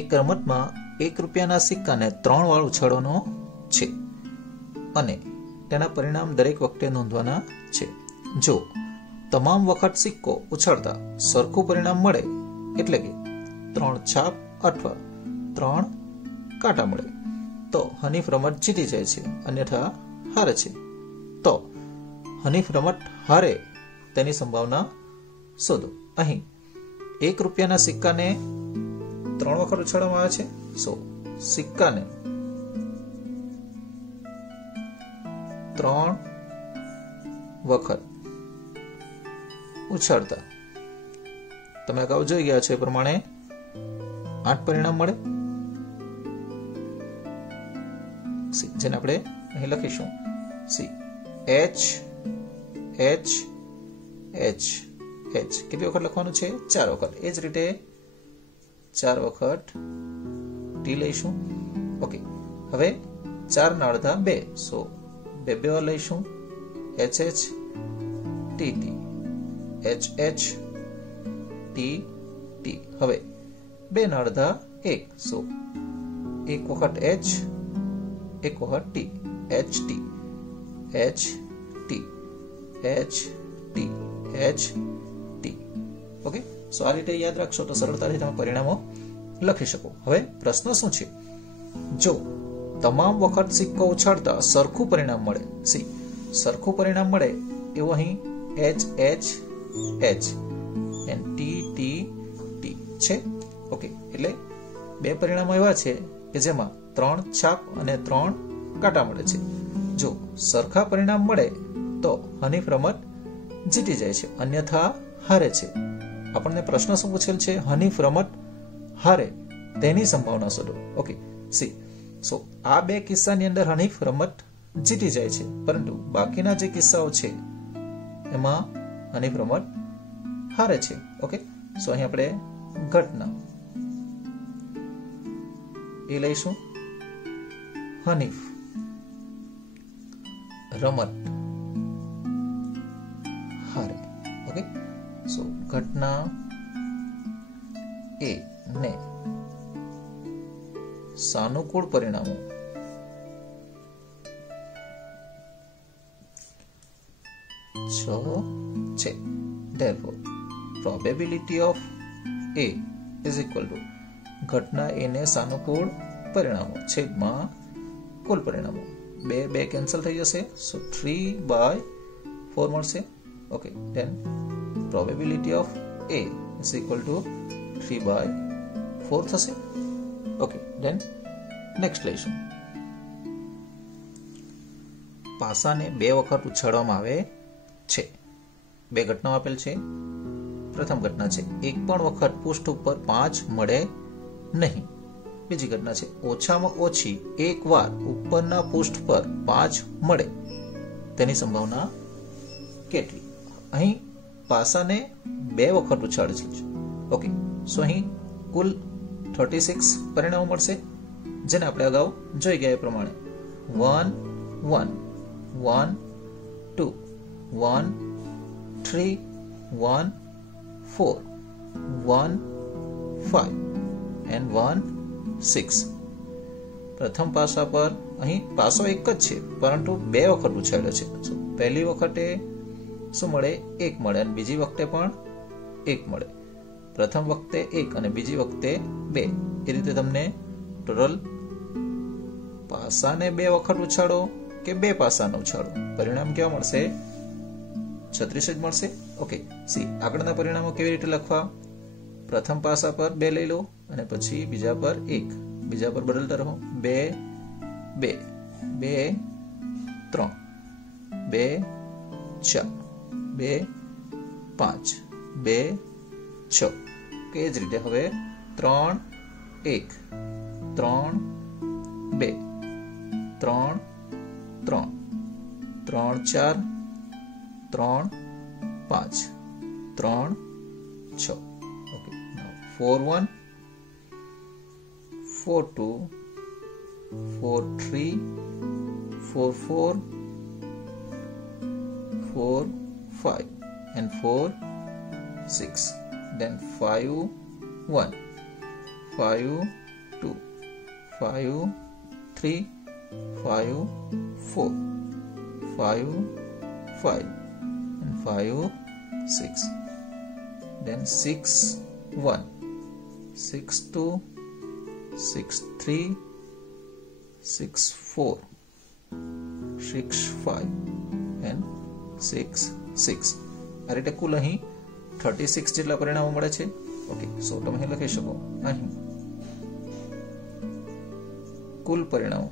એક રમતમાં ₹1 સિક્કાને 3 વાર ઉછાળવાનો છે અને તેના પરિણામ દરેક વખતે નોંધવાના છે. જો તમામ વખત સિક્કો ઉછાળતા સરખું પરિણામ મળે, એટલે કે 3 છાપ અથવા 3 કાંટા મળે, તો હનીફ રમત જીતી જાય છે, અન્યથા હારે છે. તો હનીફ રમત હારે તેની સંભાવના શોધો. અહીં ₹1 સિક્કાને 3 વખત ઉછાળવામાં આવે છે. સિક્કાને 3 વખત ઉછાળતા તમે અગાઉ જોઈ ગયા છો એ પ્રમાણે 8 પરિણામ મળે, જેને આપણે અહીં લખીશું H H H H. કેટલી વખત લખવાનું છે? 4 વખત. એ જ રીતે 4 વખત T લઈશું. ઓકે, હવે 4 ના અડધા 2, બે વાર લઈશું H H T T H H T T. હવે 2 ના અડધા 1, એક વખત H, એક વખત T, H T H T H T H T. Okay, આ રીતે યાદ રાખશો તો સરળતાથી તમે પરિણામો લખી શકો. હવે પ્રશ્ન શું છે? જો તમામ વખત સિક્કો ઉછાળતા સરખું પરિણામ મળે, સરખું પરિણામ મળે એવું અહીં H H H and T T T છે. ઓકે, એટલે 2 પરિણામો એવા છે કે જેમાં 3 છાપ અને 3 કાંટા મળે છે. જો સરખા પરિણામ મળે તો હનીફ રમત જીતી જાય છે, અન્યથા હારે છે. આપણને પ્રશ્ન શું પૂછેલ છે? હનીફ રમત હારે તેની સંભાવના શોધો. ઓકે, આ 2 કિસ્સાની અંદર હનીફ રમત જીતી જાય છે, પરંતુ બાકીના જે કિસ્સાઓ છે એમાં હનીફ રમત હારે છે. ઓકે, અહીં આપણે ઘટના એ લઈશું. હનીફ રમત હારે. ઓકે, ઘટના એ ને સાનુકૂળ પરિણામો છે. Therefore, probability of A is equal to ઘટના A ને સાનુકૂળ પરિણામો છેદમાં કુલ પરિણામો. 2 કેન્સલ થઈ જશે, 3/4 મળશે. Okay, then probability of A is equal to 3/4 થશે. ઓકે, then next લઈશું. પાસાને 2 વખત ઉછાળવામાં આવે છે. 2 ઘટનાઓ આપેલ છે. પ્રથમ ઘટના છે એક પણ વખત પૃષ્ઠ ઉપર 5 મળે નહીં. બીજી ઘટના છે ઓછામાં ઓછી એક વાર ઉપરના પૃષ્ઠ પર 5 મળે. તેની સંભાવના કેટલી? અહીં પાસાને 2 વખત ઉછાળે છે. ઓકે, અહીં કુલ 36 પરિણામો મળશે, જેને આપણે અગાઉ જોઈ ગયા એ પ્રમાણે 1 1 1 2 1 3 1 4 1 5 and 1 6. પ્રથમ પાસા પર અહીં પાસો એક જ છે, પરંતુ 2 વખત ઉછાળ્યો છે. પહેલી વખતે શું મળે? 1 મળે અને બીજી વખતે પણ 1 મળે. પ્રથમ વખતે 1 અને બીજી વખતે 2. એ રીતે તમને ટોટલ પાસાને 2 વખત ઉછાળો કે 2 પાસાને ઉછાળો, પરિણામ કેવા મળશે? 36 જ મળશે. ઓકે, આગળના પરિણામો કેવી રીતે લખવા? પ્રથમ પાસા પર 2 લઈ લો અને પછી બીજા પર 1, બીજા પર બદલતા રહો. 2 2 2 3 2 4 2 5 2 6. એ જ રીતે હવે 3 1 3 2 3 3 3 4 3 5 3 6. Okay, 4 1 4 2 4 3 4 4 4 5 and 4 6. Then 5 1 5 5 3 5 4 5 5 and 5 6, then 6 1 6 2 6 3 6 4 6 5 and 6 6 આ રીતે કુલ અહીં 36 જેટલા પરિણામો મળે છે. ઓકે, સો તમે અહીં લખી શકો અહીં કુલ પરિણામો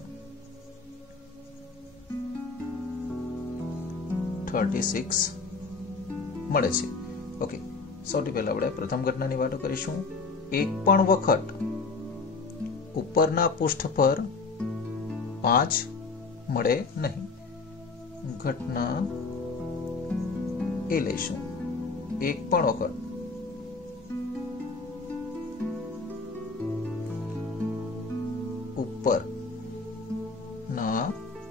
36 મળે છે. ઓકે, સૌથી પહેલા આપણે પ્રથમ ઘટનાની વાતો કરીશું. એક પણ વખત ઉપરના પૃષ્ઠ પર 5 મળે નહીં. ઘટના એ લઈશું. એક પણ વખત ઉપરના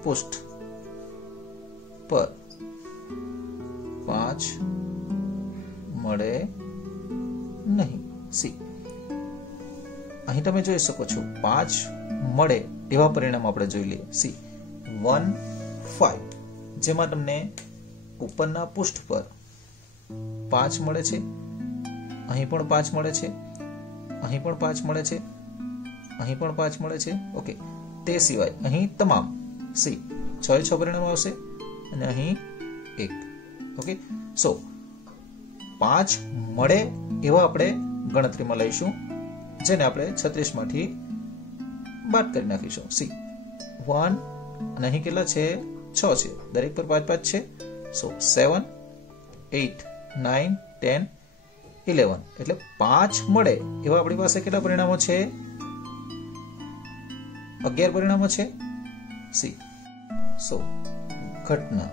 પૃષ્ઠ પર 5 મળે નહીં. સી, અહીં તમે જોઈ શકો છો 5 મળે એવા પરિણામ આપણે જોઈ લઈએ. સી 1 5, જેમાં તમને ઉપરના પૃષ્ઠ પર 5 મળે છે, અહીં પણ 5 મળે છે, અહીં પણ 5 મળે છે, અહીં પણ 5 મળે છે. ઓકે, તે સિવાય અહીં તમામ સી 6 પરિણામ આવશે અને અહીં 1. ઓકે, સો 5 મળે એવા આપણે ગણતરીમાં લઈશું, જેને આપણે 36 માંથી બાદ કરી નાખીશું. સી 1 અને અહીં કેટલા છે? 6 છે, દરેક પર 5 5 છે. સો 7 8 9 10 11, એટલે 5 મળે એવા આપણી પાસે કેટલા પરિણામો છે? 11 પરિણામો છે. સી, સો ઘટના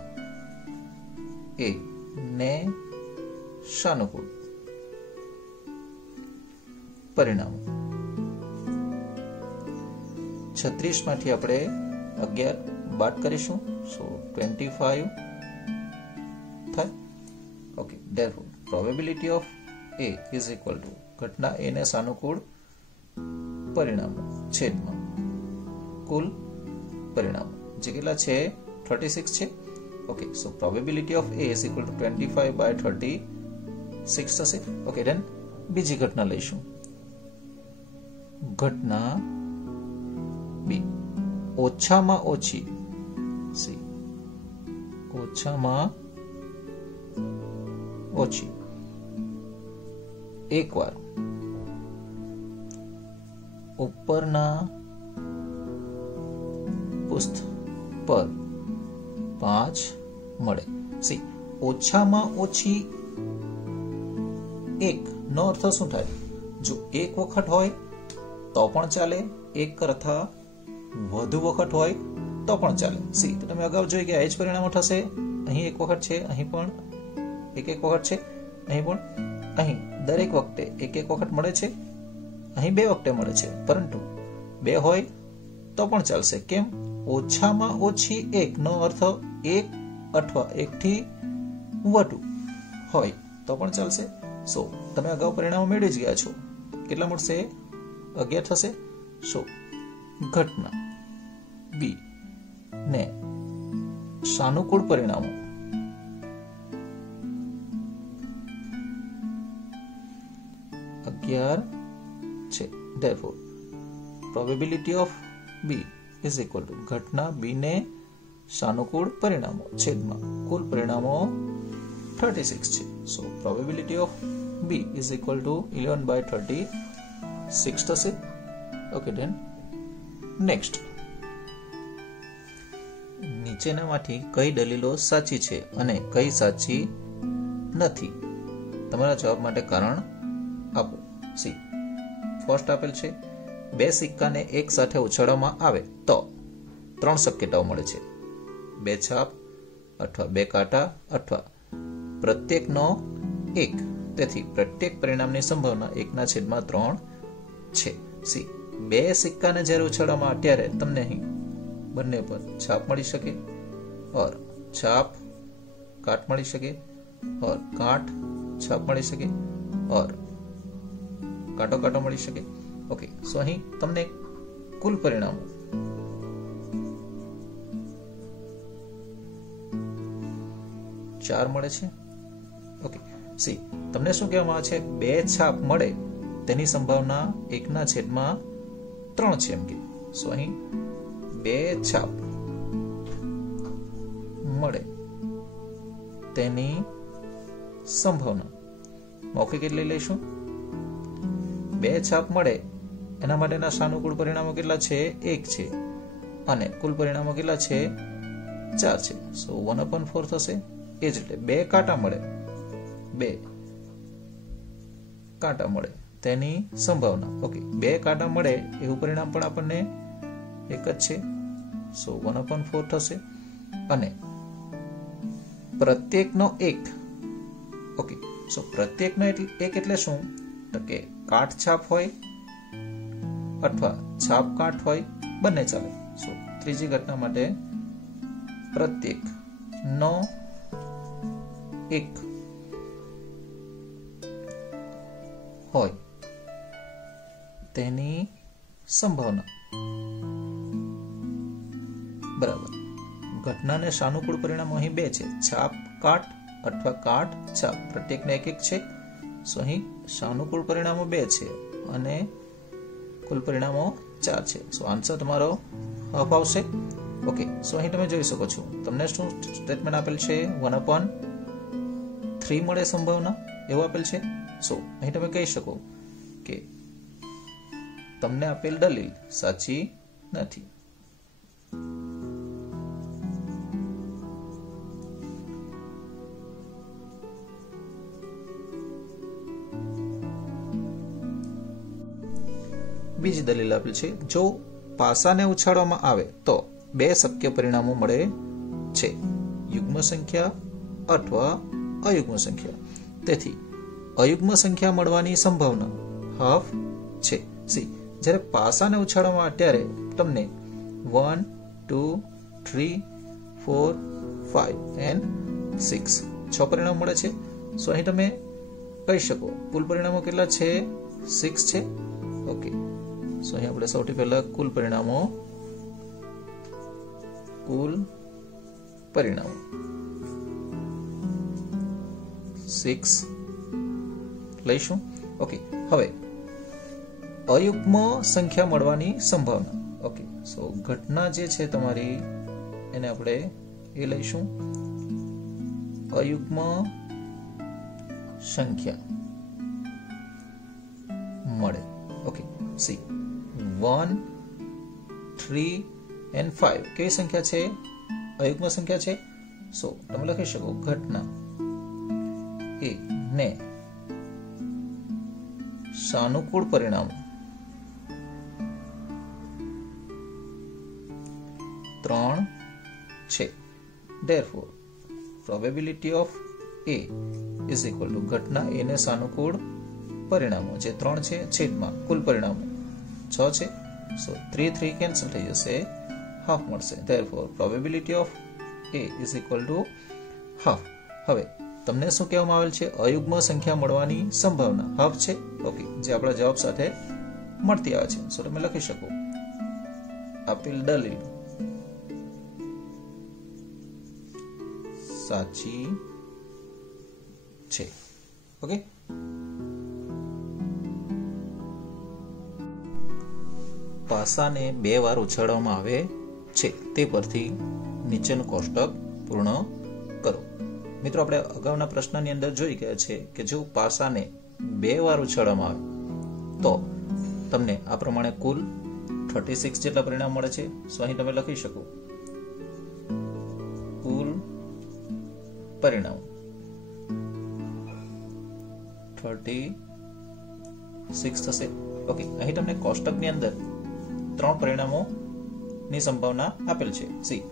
એ ને સાનુકૂળ પરિણામો 36 માંથી આપણે 11 બાદ કરીશું. સો 25 થાય. Okay, therefore probability of A is equal to ઘટના A ને સાનુકૂળ પરિણામો છેદમાં કુલ પરિણામો, જે કેટલા છે? 36 છે. Okay, so probability of A is equal to 25 by 36 થશે. ઓકે, then બીજી ઘટના લઈશું. ઘટના B, ઓછામાં ઓછી સી ઓછામાં ઓછી એકવાર ઉપરના પૃષ્ઠ પર 5 મળે. સી ઓછામાં ઓછી 1 નો અર્થ શું થાય? જો એક વખત હોય તો પણ ચાલે, એક કરતા વધુ વખત હોય તો પણ ચાલે. સી, તો તમે અગાઉ જોઈ કે આ જ પરિણામો થશે. અહીં એક વખત છે, અહીં પણ એક વખત છે, અહીં પણ, અહીં દરેક વખતે એક વખત મળે છે, અહીં 2 વખતે મળે છે, પરંતુ 2 હોય તો પણ ચાલશે. કેમ? ઓછામાં ઓછી 1 નો અર્થ 1 અથવા 1 થી વધુ હોય તો પણ ચાલશે. સો તમે અગાઉ પરિણામો મેળવી જ ગયા છો. કેટલા મળશે? 11 થશે. સો ઘટના B ને સાનુકૂળ પરિણામો 11 છે. therefore probability of B is equal to ઘટના B ને સાનુકૂળ પરિણામો છેદમાં કુલ પરિણામો 36 છે. સો probability of B is equal to 11 by 36 થશે. ઓકે, then next, નીચેનામાંથી કઈ દલીલો સાચી છે અને કઈ સાચી નથી? તમારા જવાબ માટે કારણ આપો. સી, ફર્સ્ટ આપેલ છે 2 સિક્કાને એક સાથે ઉછાળવામાં આવે તો 3 શક્યતાઓ મળે છે. 2 છાપ અથવા 2 કાંટા અથવા પ્રત્યેકનો 1. તેથી પ્રત્યેક પરિણામની સંભાવના 1/3 છે. સી, 2 સિક્કાને જ્યારે ઉછાળવામાં આવે ત્યારે તમને અહીં બંને પર છાપ મળી શકે, और छाप काट मળી શકે, और काट छाप મળી શકે, और કાટો કાટો મળી શકે. ઓકે, સો અહીં તમને કુલ પરિણામો 4 મળે છે. ઓકે, સી તમને શું કહેવામાં આવે છે? 2 છાપ મળે તેની સંભાવના 1/3 છે એમ કે. સો અહીં 2 છાપ મળે તેની સંભાવના મૌખિક એટલે લઈશું. 2 છાપ મળે એના માટેના સાનુકૂળ પરિણામો કેટલા છે? 1 છે. અને કુલ પરિણામો કેટલા છે? 4 છે. સો 1/4 થશે. એ જ રીતે 2 કાંટા મળે, 2 કાંટા મળે તેની સંભાવના. ઓકે, 2 કાંટા મળે એવું પરિણામ પણ આપણને 1 જ છે. સો 1/4 થશે. અને પ્રત્યેકનો 1. ઓકે, સો પ્રત્યેકનો 1 એટલે શું? તો કે કાટ છાપ હોય અથવા છાપ કાટ હોય, બંને ચાલે. સો ત્રીજી ઘટના માટે પ્રત્યેક નો 1 હોય તેની સંભાવના. બરાબર. ઘટનાને સાનુકૂળ પરિણામો અહીં 2 છે, છાપ કાટ અથવા કાટ છાપ. પ્રત્યેકને 1 છે. સો અહીં સાનુકૂળ પરિણામો 2 છે અને કુલ પરિણામો 4 છે. સો આન્સર તમારો હાફ આવશે. ઓકે, સો અહીં તમે જોઈ શકો છો તમને શું સ્ટેટમેન્ટ આપેલ છે? 1/3 મળે સંભાવના એવું આપેલ છે. સો અહીં તમે કહી શકો કે તમને આપેલ દલીલ સાચી નથી. બીજી દલીલ આપેલ છે, જો પાસાને ઉછાળવામાં આવે તો 2 શક્ય પરિણામો મળે છે, યુગ્મ સંખ્યા અથવા અયુગ્મ સંખ્યા. તેથી અયુગ્મ સંખ્યા મળવાની સંભાવના હાફ છે. સી જ્યારે પાસાને ઉછાળવામાં આવે ત્યારે તમને 1, 2, 3, 4, 5 and 6 6 પરિણામો મળે છે. સો અહીં તમે કહી શકો કુલ પરિણામો કેટલા છે? 6 છે. ઓકે, સો અહીં આપણે સૌથી પહેલા કુલ પરિણામો સિક્સ લઈશું. ઓકે, હવે અયુગ્મ સંખ્યા મળવાની સંભાવના. ઓકે, સો ઘટના જે છે તમારી એને આપણે એ લઈશું અયુગ્મ સંખ્યા મળે. ઓકે, સી 1, 3 and 5 કેવી સંખ્યા છે? અયુગ્મ સંખ્યા છે. સો તમે લખી શકો ઘટના એ ને સાનુકૂળ પરિણામ 3 છે. Therefore, probability of A is equal to ઘટના A ને સાનુકૂળ પરિણામો જે 3 છે છેદમાં કુલ પરિણામો 6 છે. સો 3 કેન્સલ થઈ જશે, હાફ મળશે. Therefore, probability of A is equal to half. હવે તમને શું કહેવામાં આવેલ છે? અયુગ્મ સંખ્યા મળવાની સંભાવના હાફ છે. ઓકે, જે આપણા જવાબ સાથે મળતી આવે છે. સો તમે લખી શકો આપેલ દલીલ સાચી છે. ઓકે, પાસાને 2 વાર ઉછાળવામાં આવે છે તે પરથી નીચેનું કોષ્ટક પૂર્ણ કરો. મિત્રો, આપણે અગાઉના પ્રશ્નની અંદર જોઈ ગયા છે કે જો પાસાને 2 વાર ઉછાળવામાં આવે તો તમને આ પ્રમાણે કુલ 36 જેટલા પરિણામ મળે છે. સો અહીં તમે લખી શકો કુલ પરિણામ 36 થશે. ઓકે, અહીં તમને કોષ્ટકની અંદર 3 પરિણામો ની સંભાવના આપેલ છે. સી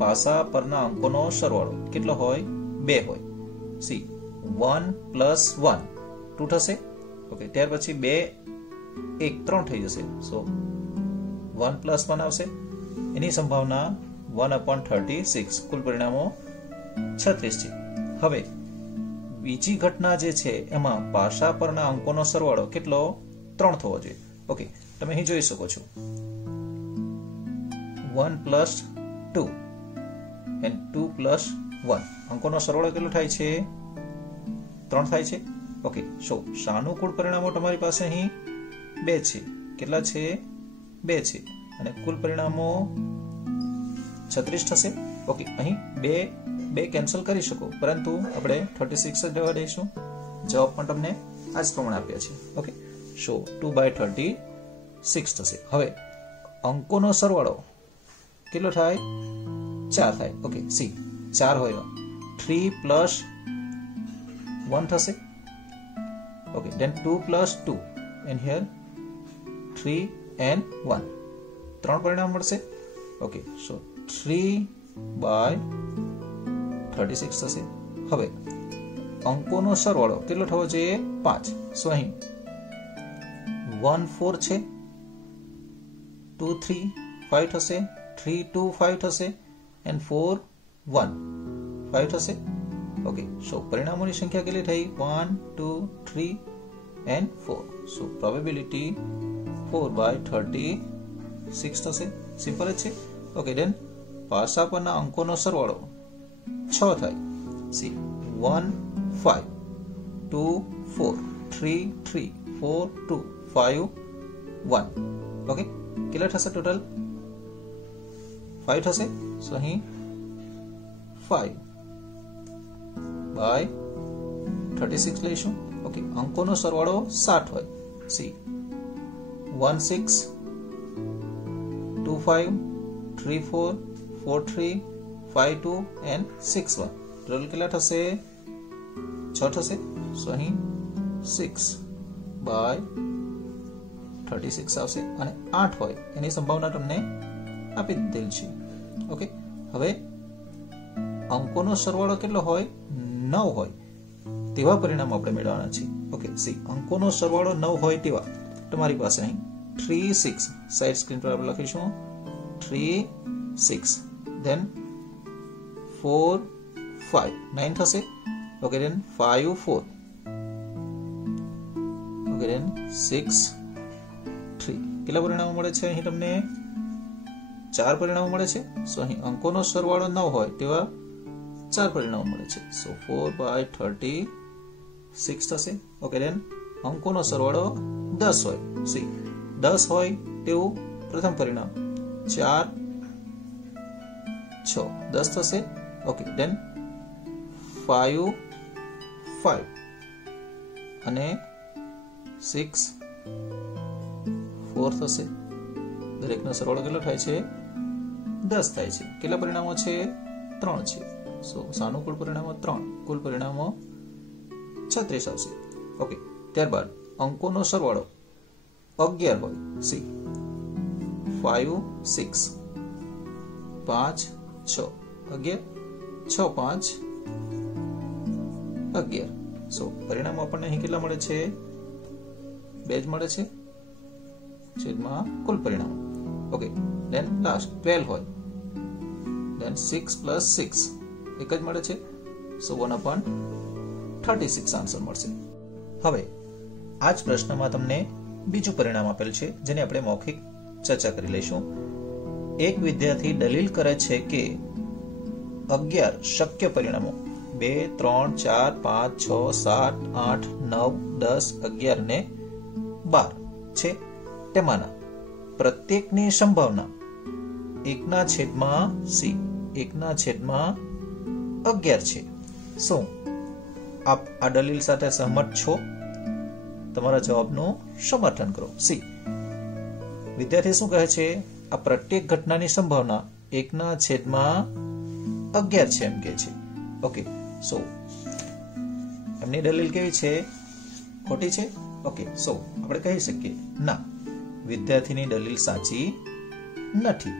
પાસા પરના અંકોનો સરવાળો કેટલો હોય? 2 હોય. સી 1 + 1 2 થશે. ઓકે, ત્યાર પછી 2 1 3 થઈ જશે. સો 1 + 1 આવશે. એની સંભાવના 1/36. કુલ પરિણામો 36 છે. હવે બીજી ઘટના જે છે એમાં પાસા પરના અંકોનો સરવાળો કેટલો? 3 થવો જોઈએ. ઓકે, તમે અહીં જોઈ શકો છો 1 પ્લસ 2 એન્ડ 2 પ્લસ 1 અંકોનો સરવાળો કેટલો થાય છે 3 થાય છે. ઓકે, સો સાનુકૂળ પરિણામો તમારી પાસે અહીં 2 છે. કેટલા છે 2 છે અને કુલ પરિણામો 36 થશે. ઓકે, અહીં બે કેન્સલ કરી શકો, પરંતુ આપણે 36 જ લેવા દઈશું. જવાબ પણ તમને આ જ પ્રમાણે આપ્યા છે. ઓકે, સો 2/36 થશે. હવે અંકોનો સરવાળો કેટલો થાય 4 થાય. ઓકે, સી 4 હોય 3 પ્લસ 1 થશે. Okay, then 2 plus 2 and here 3 and 1 3 પરિણામ મળશે. ઓકે, સો 3/36 થશે. હવે અંકોનો સરવાળો કેટલો થવો જોઈએ 5. સો અહીં 1 4 છે, 2 3 5 થશે, 3 2 5 થશે and 4 1 5 થશે. ઓકે, સો પરિણામોની સંખ્યા કેટલી થઈ 1 2 3 and 4. સો પ્રોબેબિલિટી 4/36 થશે. સિમ્પલ જ છે. ઓકે, દેન પાસા પરના અંકોનો સરવાળો 6 થાય. સી 1 5 2 4 3 3 4 2 5 1. ઓકે, કેટલા થશે ટોટલ 5 થશે. સો અહીં 5/36 લઈશું. ઓકે, અંકોનો સરવાળો 7 હોય. C 1 6 2 5 3 4 4 3 5 2 and 6 1. ટોટલ કેટલા થશે 6 થશે. સો અહીં 6/36 આવશે અને 8 હોય એની સંભાવના તમને આપી દીધેલ છે. ઓકે, હવે અંકોનો સરવાળો કેટલો હોય 9 હોય તેવા પરિણામ આપણે મેળવવાના છે. ઓકે, સી અંકોનો સરવાળો 9 હોય તેવા તમારી પાસે અહીં 3 6 સાઈડ સ્ક્રીન પર આપણે લખીશું 3 6 then 4 5 9 થશે. ઓકે, then 5 4 ઓકે, then 6 3 કેટલા પરિણામો મળે છે અહીં તમને 4 પરિણામો મળે છે. સો અહીં અંકોનો સરવાળો 9 હોય તેવા 4 પરિણામો મળે છે. સો 4/36 થશે. ઓકે, then અંકોનો સરવાળો 10 હોય. સી 10 હોય તેવું પ્રથમ પરિણામ 4 6 10 થશે. ઓકે, then 5 5 અને 6 4 થશે. દરેકનો સરવાળો કેટલો થાય છે 10 થાય છે. કેટલા પરિણામો છે 3 છે. સો સાનુકૂળ પરિણામો 3, કુલ પરિણામો 36 આવશે. ઓકે, ત્યારબાદ અંકોનો સરવાળો 11 હોય. સી 5 6 5 6 11 6 5 11. સો પરિણામો આપણને અહીં કેટલા મળે છે 2 જ મળે છે છેદમાં કુલ પરિણામો. ઓકે, then લાસ્ટ 12 હોય, then 6 plus 6 એક જ મળે છે. સો 1/36 આન્સર મળશે. હવે આ જ પ્રશ્નમાં તમને બીજું પરિણામ આપેલ છે જેને આપણે મૌખિક ચર્ચા કરી લઈશું. એક વિદ્યાર્થી દલીલ કરે છે કે 11 શક્ય પરિણામો 2 3 4 5 6 7 8 9 10 11 ને 12 છે. તેમાંના પ્રત્યેકની સંભાવના 1/11 છે. શું આપ આ દલીલ સાથે સહમત છો? તમારા જવાબનું સમર્થન કરો. સી વિદ્યાર્થી શું કહે છે આ પ્રત્યેક ઘટનાની સંભાવના 1/11 છે એમ કે છે. ઓકે, સો એમની દલીલ કેવી છે ખોટી છે. ઓકે, સો આપણે કહી શકીએ ના, વિદ્યાર્થીની દલીલ સાચી નથી.